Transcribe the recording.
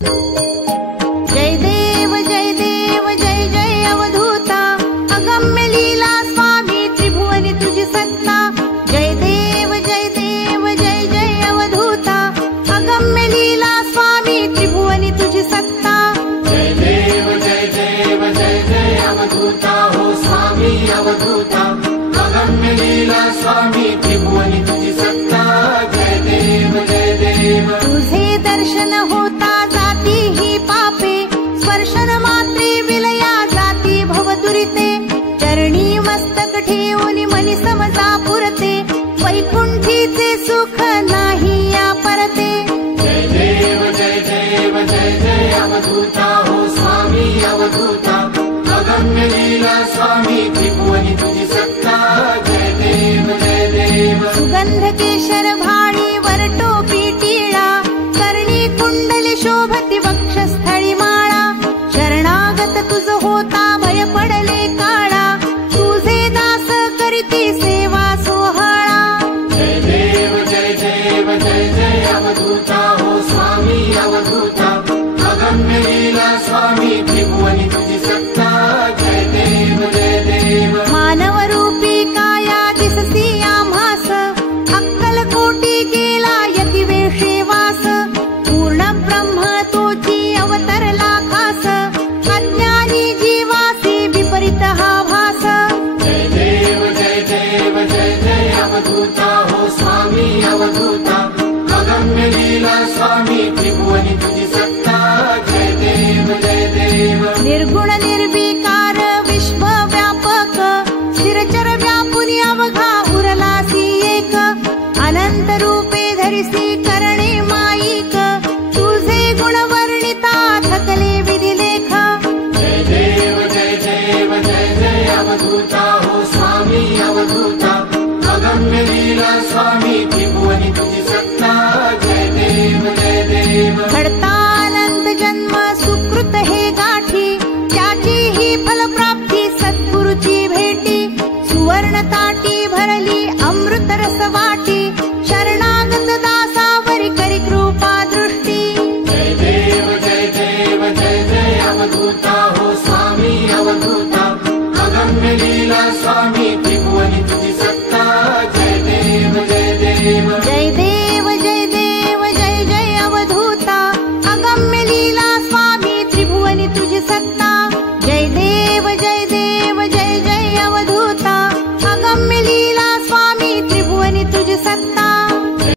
जय देव जय देव जय जय अवधूता, अगम्य लीला स्वामी त्रिभुवनी तुझी सत्ता। जय देव जय देव जय जय अवधूता, अगम्य लीला स्वामी त्रिभुवनी तुझी सत्ता। जय देव जय देव जय जय अवधूता, हो स्वामी अवधूता, अगम्य लीला स्वामी त्रिभुवनी तुझी सत्ता। जय देव जय देव तुझे दर्शन होता जाती ही पापे, स्पर्शन मात्रे विलया जाती भवदुरिते। चरणी मस्तक ठेवून मनी समजा पुरते, वैकुंठीचे सुख नाही या परते। जय देव जय देव जय जय अवधूता, हो स्वामी अवधूता, अगम्य लीला स्वामी त्रिभुवनी तुझी सत्ता। जय देव जय देव सुगंध केशर भाळी वरटोपी टिळा, कर्णी कुंडली शोभती वक्षस्थळी माळा। शरणागत तुझ होता भय पडले काळा, तुझे दास करीती सेवा सोहळा। जय देव जय देव जय जय अवधूता, हो स्वामी अवधूता, अगम्य लीला स्वामी त्रिभुवनी